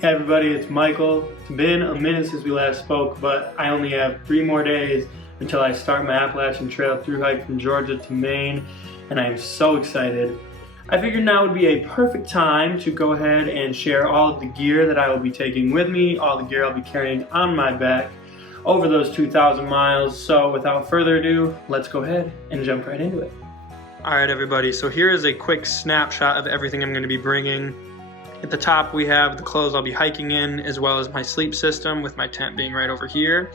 Hey everybody, it's Michael. It's been a minute since we last spoke, but I only have 3 more days until I start my Appalachian Trail thru-hike from Georgia to Maine, and I am so excited. I figured now would be a perfect time to go ahead and share all of the gear that I will be taking with me, all the gear I'll be carrying on my back over those 2,000 miles. So without further ado, let's go ahead and jump right into it. Alright everybody, so here is a quick snapshot of everything I'm going to be bringing. At the top we have the clothes I'll be hiking in, as well as my sleep system, with my tent being right over here.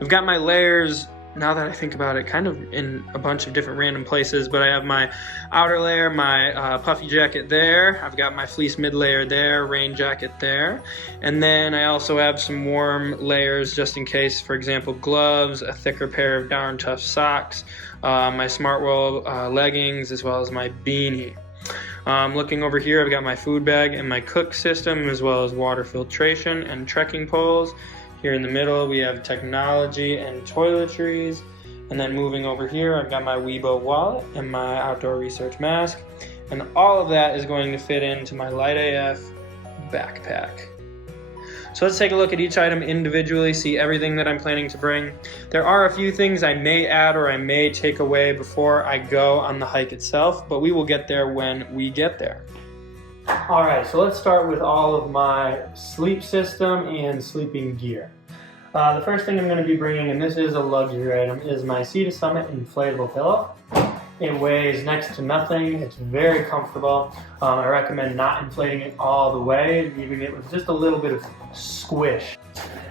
I've got my layers, now that I think about it, kind of in a bunch of different random places, but I have my outer layer, my puffy jacket there, I've got my fleece mid layer there, rain jacket there, and then I also have some warm layers just in case, for example gloves, a thicker pair of Darn Tough socks, my Smartwool leggings, as well as my beanie. Looking over here, I've got my food bag and my cook system, as well as water filtration and trekking poles. Here in the middle we have technology and toiletries, and then moving over here I've got my Weibo wallet and my outdoor research mask, and all of that is going to fit into my Light AF backpack. So let's take a look at each item individually, see everything that I'm planning to bring. There are a few things I may add or I may take away before I go on the hike itself, but we will get there when we get there. Alright, so let's start with all of my sleep system and sleeping gear. The first thing I'm going to be bringing, and this is a luxury item, is my Sea to Summit inflatable pillow. It weighs next to nothing, it's very comfortable. I recommend not inflating it all the way, leaving it with just a little bit of squish.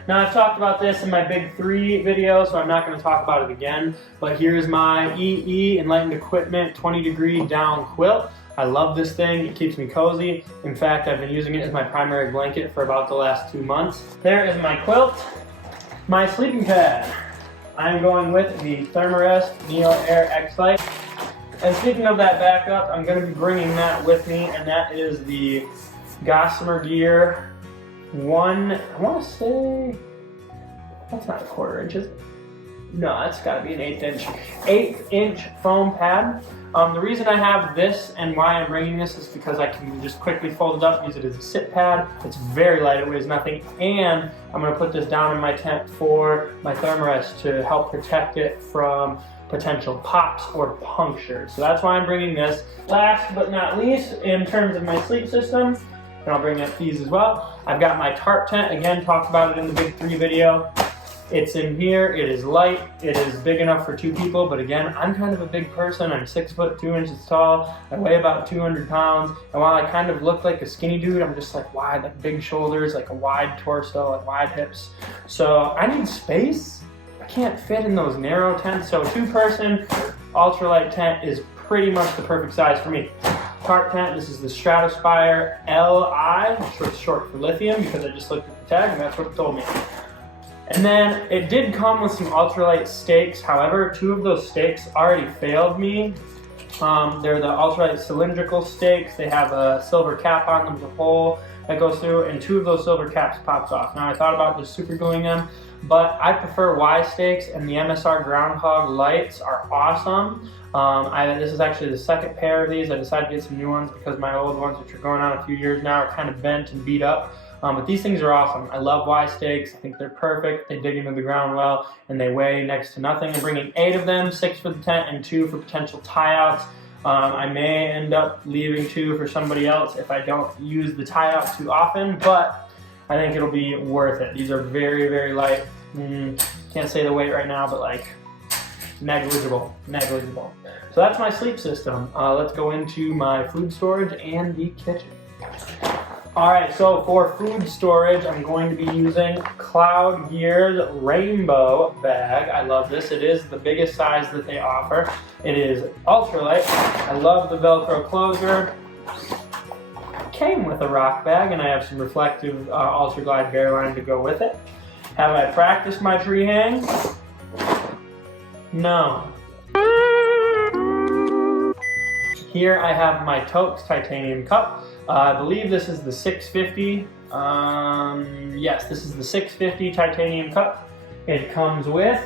Now I've talked about this in my Big 3 video, so I'm not going to talk about it again, but here's my EE Enlightened Equipment 20-degree down quilt. I love this thing, it keeps me cozy. In fact, I've been using it as my primary blanket for about the last 2 months. There is my quilt, my sleeping pad. I'm going with the Thermarest Neo Air X-Lite. And speaking of that backup, I'm going to be bringing that with me, and that is the Gossamer Gear I want to say, that's not a 1/4 inch, is it? No, that's got to be an 1/8 inch foam pad. The reason I have this and why I'm bringing this is because I can just quickly fold it up, use it as a sit pad. It's very light, it weighs nothing, and I'm going to put this down in my tent for my Thermarest to help protect it from potential pops or punctures. So that's why I'm bringing this. Last but not least, in terms of my sleep system, and I'll bring up these as well, I've got my tarp tent. Again, talked about it in the Big 3 video. It's in here, it is light, it is big enough for 2 people, but again, I'm kind of a big person. I'm 6 foot 2 inches tall, I weigh about 200 pounds, and while I kind of look like a skinny dude, I'm just like wide, like big shoulders, like a wide torso, like wide hips. So I need space. I can't fit in those narrow tents, so a 2-person ultralight tent is pretty much the perfect size for me. Tarp tent, this is the Stratospire Li, which is short for lithium because I just looked at the tag and that's what it told me. And then it did come with some ultralight stakes, however 2 of those stakes already failed me. They're the ultralight cylindrical stakes. They have a silver cap on them with a hole that goes through, and 2 of those silver caps pops off. Now I thought about just super gluing them, but I prefer Y stakes, and the MSR Groundhog lights are awesome. This is actually the 2nd pair of these. I decided to get some new ones because my old ones, which are going on a few years now, are kind of bent and beat up. But these things are awesome. I love Y stakes. I think they're perfect. They dig into the ground well, and they weigh next to nothing. I'm bringing 8 of them, 6 for the tent and 2 for potential tie-outs. I may end up leaving 2 for somebody else if I don't use the tie-out too often, but I think it'll be worth it. These are very, very light. Can't say the weight right now, but like negligible. So that's my sleep system. Let's go into my food storage and the kitchen. Alright, so for food storage, I'm going to be using Cloud Gear's Rainbow bag. I love this. It is the biggest size that they offer. It is ultralight. I love the Velcro closure. It came with a rock bag, and I have some reflective Ultra Glide Bearline to go with it. Have I practiced my tree hang? No. Here I have my Totes titanium cup. I believe this is the 650. Yes, this is the 650 titanium cup. It comes with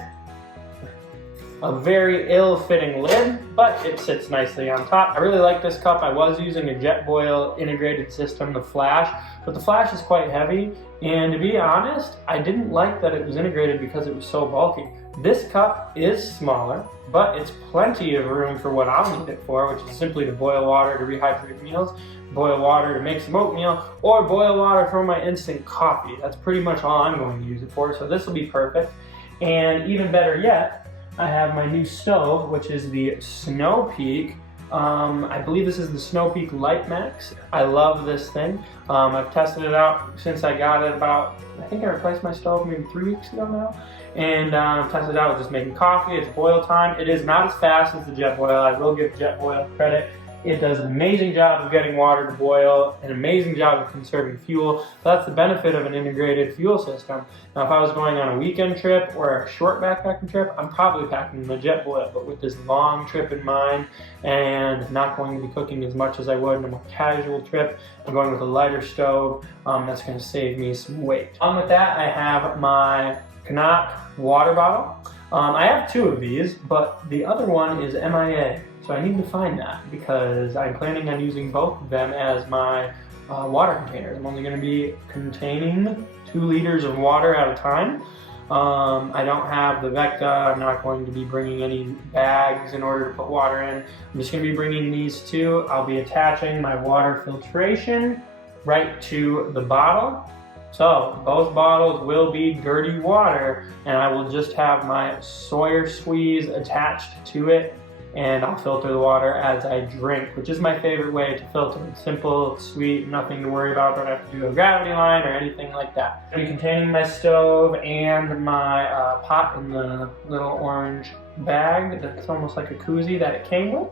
a very ill-fitting lid. but it sits nicely on top. I really like this cup. I was using a Jetboil integrated system, the Flash, but the Flash is quite heavy, and to be honest, I didn't like that it was integrated because it was so bulky. This cup is smaller, but it's plenty of room for what I'll need it for, which is simply to boil water to rehydrate meals, boil water to make some oatmeal, or boil water for my instant coffee. That's pretty much all I'm going to use it for, so this will be perfect. And even better yet, I have my new stove, which is the Snow Peak. I believe this is the Snow Peak Light Max. I love this thing. I've tested it out since I got it about, I think I replaced my stove maybe 3 weeks ago now. And tested it out with just making coffee. It's boil time. It is not as fast as the Jetboil. I will give Jetboil credit. It does an amazing job of getting water to boil, an amazing job of conserving fuel. That's the benefit of an integrated fuel system. Now, if I was going on a weekend trip or a short backpacking trip, I'm probably packing the Jetboil, but with this long trip in mind and not going to be cooking as much as I would in a more casual trip, I'm going with a lighter stove. That's going to save me some weight. Along with that, I have my Canuck water bottle. I have 2 of these, but the other one is MIA. So I need to find that because I'm planning on using both of them as my water containers. I'm only going to be containing 2 liters of water at a time. I don't have the Vecta. I'm not going to be bringing any bags in order to put water in. I'm just going to be bringing these 2. I'll be attaching my water filtration right to the bottle. So both bottles will be dirty water, and I will just have my Sawyer squeeze attached to it, and I'll filter the water as I drink, which is my favorite way to filter. It's simple, it's sweet, nothing to worry about. Don't have to do a gravity line or anything like that. I'll be containing my stove and my pot in the little orange bag that's almost like a koozie that it came with.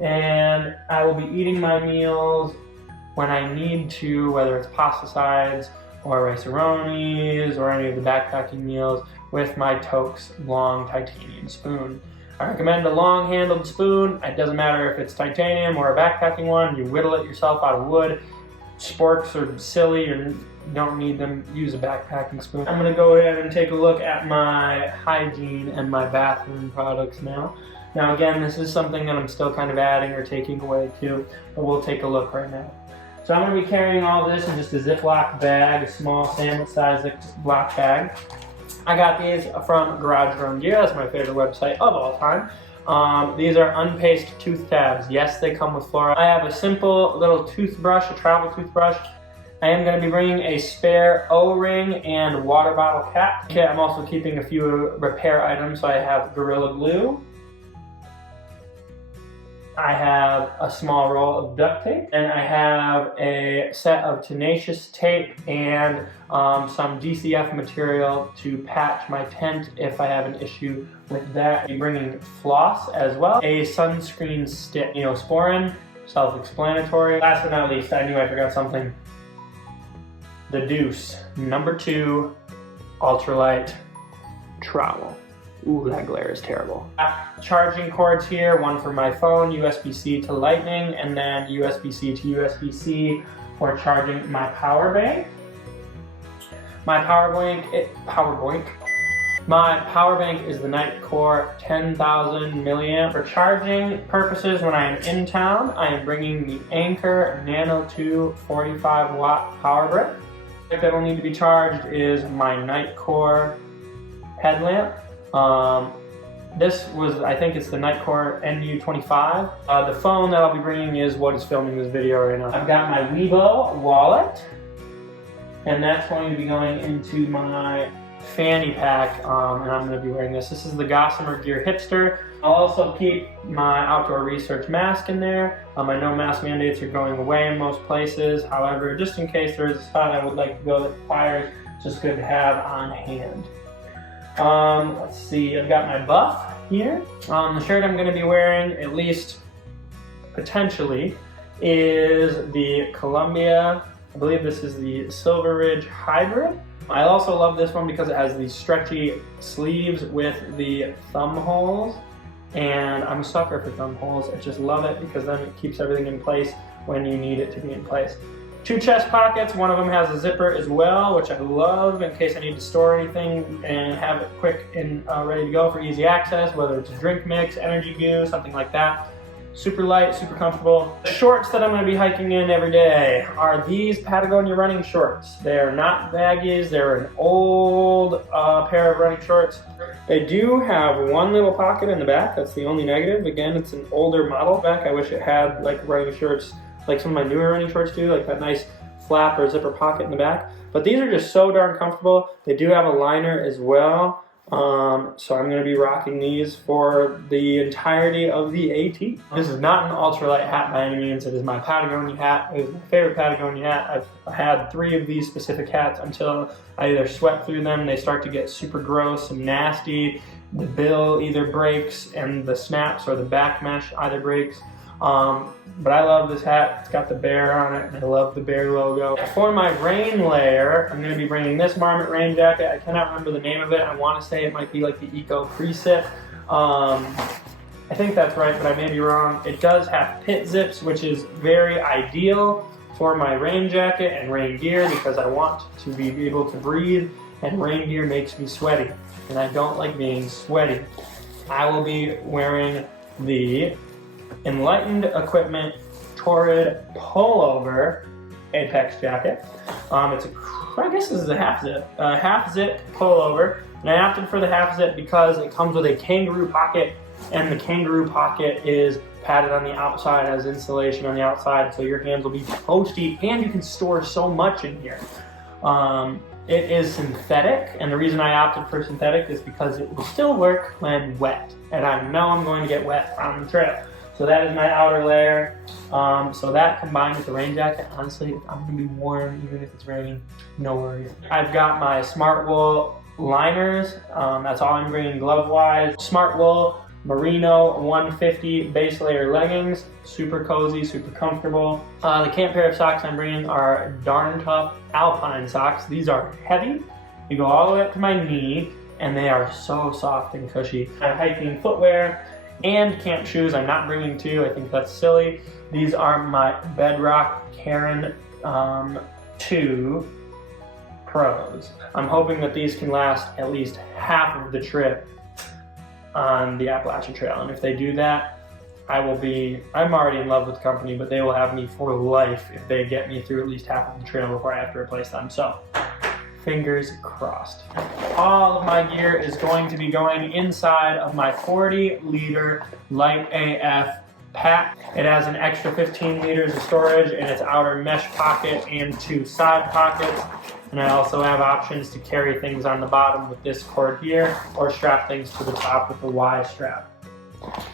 And I will be eating my meals when I need to, whether it's pasta sides or rice-a-ronis or any of the backpacking meals, with my Toke's long titanium spoon. I recommend a long-handled spoon. It doesn't matter if it's titanium or a backpacking one. You whittle it yourself out of wood. Sporks are silly, you don't need them. Use a backpacking spoon. I'm gonna go ahead and take a look at my Hygiene and my bathroom products now. Now again, this is something that I'm still kind of adding or taking away too, but we'll take a look right now. So I'm going to be carrying all this in just a Ziploc bag, a small sandwich-sized Ziploc bag. I got these from Garage Grown Gear. That's my favorite website of all time. These are unpaced tooth tabs. Yes, they come with fluoride. I have a simple little toothbrush, a travel toothbrush. I am going to be bringing a spare O-ring and water bottle cap. Okay, I'm also keeping a few repair items. So I have Gorilla Glue. I have a small roll of duct tape, and I have a set of tenacious tape and some DCF material to patch my tent if I have an issue with that. I'm bringing floss as well, a sunscreen stick, Neosporin, self-explanatory. Last but not least, I knew I forgot something. The Deuce, number 2, ultralight trowel. Ooh, that glare is terrible. Charging cords here, one for my phone, USB-C to Lightning, and then USB-C to USB-C for charging my power bank. My power bank is the Nitecore 10,000 milliamp. For charging purposes when I am in town, I am bringing the Anker Nano 2 45 watt power brick. That will need to be charged is my Nitecore headlamp. I think it's the Nitecore NU25. The phone that I'll be bringing is what is filming this video right now. I've got my Weibo wallet, and that's going to be going into my fanny pack, and I'm going to be wearing this. This is the Gossamer Gear Hipster. I'll also keep my outdoor research mask in there. My no mask mandates are going away in most places. However, just in case there is a spot I would like to go that requires, it's just good to have on hand. Let's see, I've got my buff here. The shirt I'm going to be wearing, at least potentially, is the Columbia. I believe this is the Silver Ridge Hybrid. I also love this one because it has these stretchy sleeves with the thumb holes, and I'm a sucker for thumb holes. I just love it because then it keeps everything in place when you need it to be in place. 2 chest pockets, one of them has a zipper as well, which I love in case I need to store anything and have it quick and ready to go for easy access, whether it's a drink mix, energy goo, something like that. Super light, super comfortable. The shorts that I'm going to be hiking in every day are these Patagonia running shorts. They're not baggies, they're an old pair of running shorts. They do have one little pocket in the back, that's the only negative. Again, it's an older model back. I wish it had like running shorts like some of my newer running shorts do, like that nice flap or zipper pocket in the back. But these are just so darn comfortable. They do have a liner as well. So I'm going to be rocking these for the entirety of the AT. This is not an ultralight hat by any means. It is my Patagonia hat. It is my favorite Patagonia hat. I've had 3 of these specific hats until I either sweat through them, they start to get super gross and nasty, the bill either breaks and the snaps or the back mesh either breaks. But I love this hat. It's got the bear on it, and I love the bear logo. For my rain layer, I'm going to be bringing this Marmot rain jacket. I cannot remember the name of it. I want to say it might be like the Eco Precip. I think that's right, but I may be wrong. It does have pit zips, which is very ideal for my rain jacket and rain gear because I want to be able to breathe, and rain gear makes me sweaty, and I don't like being sweaty. I will be wearing the Enlightened Equipment Torrid Pullover Apex jacket. I guess this is a half zip pullover, and I opted for the half zip because it comes with a kangaroo pocket, and the kangaroo pocket is padded on the outside, has insulation on the outside, so your hands will be toasty, and you can store so much in here. It is synthetic, and the reason I opted for synthetic is because it will still work when wet, and I know I'm going to get wet on the trail. So that is my outer layer. So that combined with the rain jacket, honestly, I'm gonna be warm even if it's raining, no worries. I've got my Smart Wool liners. That's all I'm bringing glove-wise. Smart Wool Merino 150 base layer leggings. Super cozy, super comfortable. The camp pair of socks I'm bringing are Darn Tough Alpine socks. These are heavy. You go all the way up to my knee, and they are so soft and cushy. My hiking footwear and camp shoes. I'm not bringing 2, I think that's silly. These are my Bedrock Karen 2 Pros. I'm hoping that these can last at least half of the trip on the Appalachian Trail, and if they do that, I'm already in love with the company, but they will have me for life if they get me through at least half of the trail before I have to replace them. So, fingers crossed. All of my gear is going to be going inside of my 40-liter Light AF pack. It has an extra 15 liters of storage in its outer mesh pocket and 2 side pockets. And I also have options to carry things on the bottom with this cord here, or strap things to the top with the Y strap.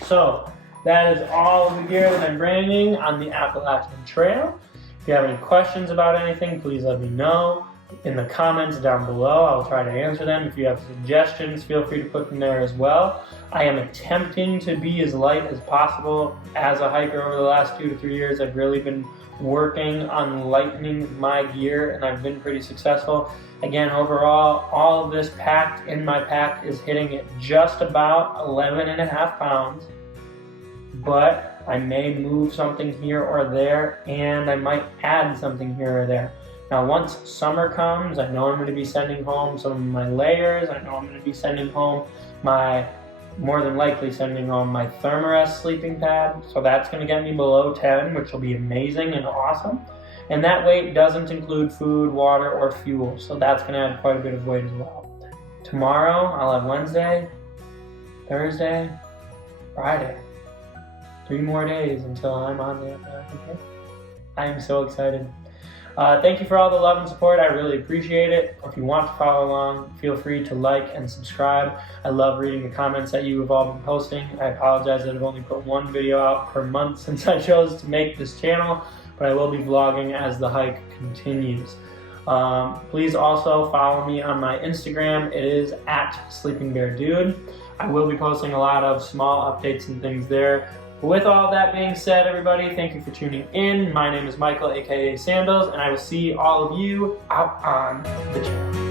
So that is all of the gear that I'm bringing on the Appalachian Trail. If you have any questions about anything, please let me know in the comments down below. I'll try to answer them. If you have suggestions, feel free to put them there as well. I am attempting to be as light as possible. As a hiker over the last 2 to 3 years, I've really been working on lightening my gear, and I've been pretty successful. Again, overall, all of this packed in my pack is hitting at just about 11.5 pounds, but I may move something here or there, and I might add something here or there. Now, once summer comes, I know I'm going to be sending home some of my layers. I know I'm going to be sending home more than likely sending home my Thermarest sleeping pad. So that's going to get me below 10, which will be amazing and awesome. And that weight doesn't include food, water, or fuel. So that's going to add quite a bit of weight as well. Tomorrow, I'll have Wednesday, Thursday, Friday. 3 more days until I'm on the Appalachian Trail. I am so excited. Thank you for all the love and support. I really appreciate it. If you want to follow along, feel free to like and subscribe. I love reading the comments that you have all been posting. I apologize that I've only put 1 video out per month since I chose to make this channel, but I will be vlogging as the hike continues. Please also follow me on my Instagram. It is @SleepingBearDude. I will be posting a lot of small updates and things there. With all that being said, everybody, thank you for tuning in. My name is Michael, aka Sandals, and I will see all of you out on the trail.